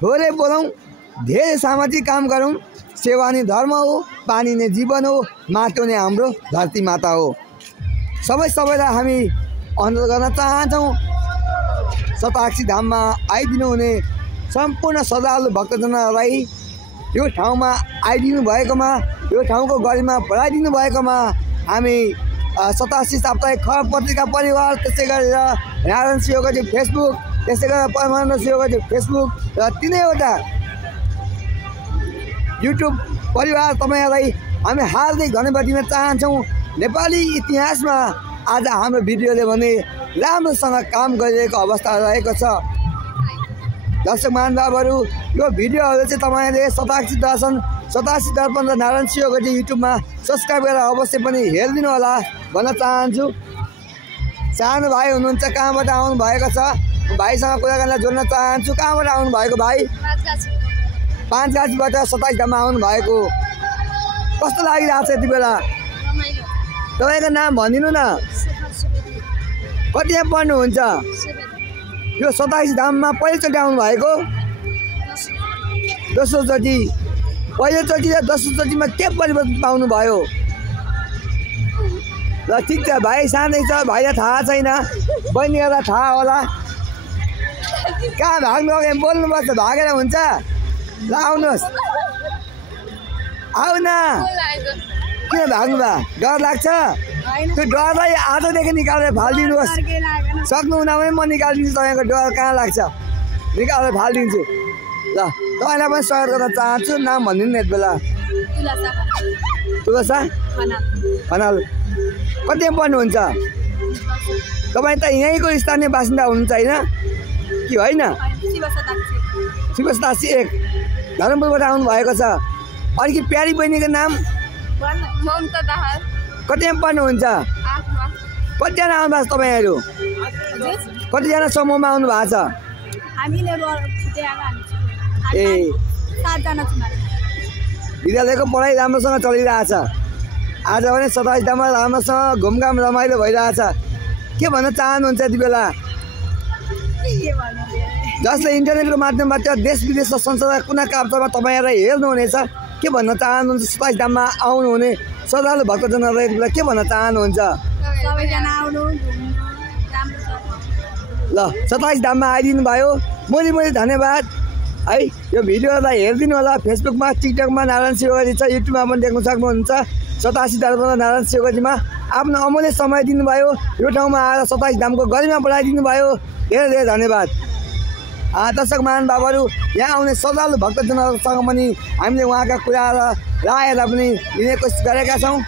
थोरै बोलौँ, धेरै सामाजिक काम गरौँ। सेवा नै धर्म हो, पानी नै जीवन हो, माटो नै हाम्रो धरती माता हो। सबैलाई हामी अनुरोध गर्न चाहन्छौँ, सताक्षी धाममा आइदिनु हुने सम्पूर्ण श्रद्धालु भक्तजनहरूलाई यो ठाउँमा आइदिनु भएकोमा, यो ठाउँको गरिमा बढाइदिनु भएकोमा हामी सताक्षी साप्ताहिक खबर पत्रिका परिवार, त्यसै गरेर नारायण शिवकोटी फेसबुक, त्यसै गरेर परमानन्द शिवकोटी फेसबुक र तीनैवटा युट्युब परिवार तपाईँहरूलाई हामी हार्दिक धन्यवाद दिन चाहन्छौँ। नेपाली इतिहासमा आज हाम्रो भिडियोले भने राम्रोसँग काम गरिरहेको अवस्था रहेको छ। दर्शक महानुभावहरू, यो भिडियोहरू चाहिँ तपाईँले सताक्षी दर्शन, सताक्षी दर्पण र नारायण शिवकोटी युट्युबमा सब्सक्राइब गरेर अवश्य पनि हेरिदिनु होला भन्न चाहन्छु। सानो भाइ हुनुहुन्छ, कहाँबाट आउनु भएको छ? भाइसँग कुराकानीलाई जोड्न चाहन्छु। कहाँबाट आउनु भएको भाइ? पाँचगाछीबाट सताक्षी धाममा आउनु भएको। कस्तो लागिरहेको छ यति बेला? तपाईँको नाम भनिदिनु न। कति यहाँ पढ्नुहुन्छ? यो सताक्षी धाममा पहिलोचोटि आउनु भएको? दोस्रोचोटि? पहिलोचोटि र दोस्रोचोटिमा के परिवर्तन पाउनु भयो? ल ठिक छ, भाइ सानै छ, भाइलाई थाहा छैन, बहिनीहरूलाई थाहा होला। कहाँ भाग्नु अघि बोल्नुपर्छ, भागेर हुन्छ? ल आउनुहोस्, आउ न। किन भाग्नु भयो? डर लाग्छ? त्यो डरलाई आजदेखि निकालेर फालिदिनुहोस्। सक्नुहुन्न भने म निकालिदिन्छु, तपाईँको डर कहाँ लाग्छ? निकालेर फालिदिन्छु। ल तपाईँलाई पनि स्वागत गर्न चाहन्छु। नाम भनिदिनु न यति बेला। तुलसा खनाल। कति पढ्नुहुन्छ? तपाईँ त यहीँको स्थानीय बासिन्दा हुनुहुन्छ होइन कि होइन? शिवसताक्षी 1 धर्मपुरबाट आउनु भएको छ। अनि कि प्यारी बहिनीको नाम? कतिमा पढ्नुहुन्छ? कतिजना आउनु भएको छ तपाईँहरू? कतिजना समूहमा आउनु भएको छ? ए, विद्यालयको पढाइ राम्रोसँग चलिरहेछ। आज पनि सताक्षी धाममा राम्रोसँग घुमघाम रमाइलो भइरहेछ। के भन्न चाहनुहुन्छ यति बेला? जसले इन्टरनेटको माध्यमबाट देश विदेश र संसारका कुना काप्चामा तपाईँहरूलाई हेर्नुहुनेछ, के भन्न चाहनुहुन्छ? सताक्षी धाममा आउनुहुने श्रद्धालु भक्तजनहरूलाई यति बेला के भन्न चाहनुहुन्छ? ल सताक्षी धाममा आइदिनु भयो, मोली धन्यवाद है। यो भिडियोलाई हेरिदिनु होला। फेसबुकमा, टिकटकमा नारायण शिवकोटी छ, युट्युबमा पनि देख्न सक्नुहुन्छ। सताक्षी दर्पण नारायण शिवकोटीमा आफ्नो अमूल्य समय दिनुभयो, यो ठाउँमा आएर सताक्षी धामको गरिमा बढाइदिनु भयो। धेरै धेरै धन्यवाद। दर्शक महानुभावहरू, यहाँ आउने श्रद्धालु भक्तजनहरूसँग पनि हामीले उहाँका कुरा र रायहरूलाई पनि लिने कोसिस गरेका छौँ।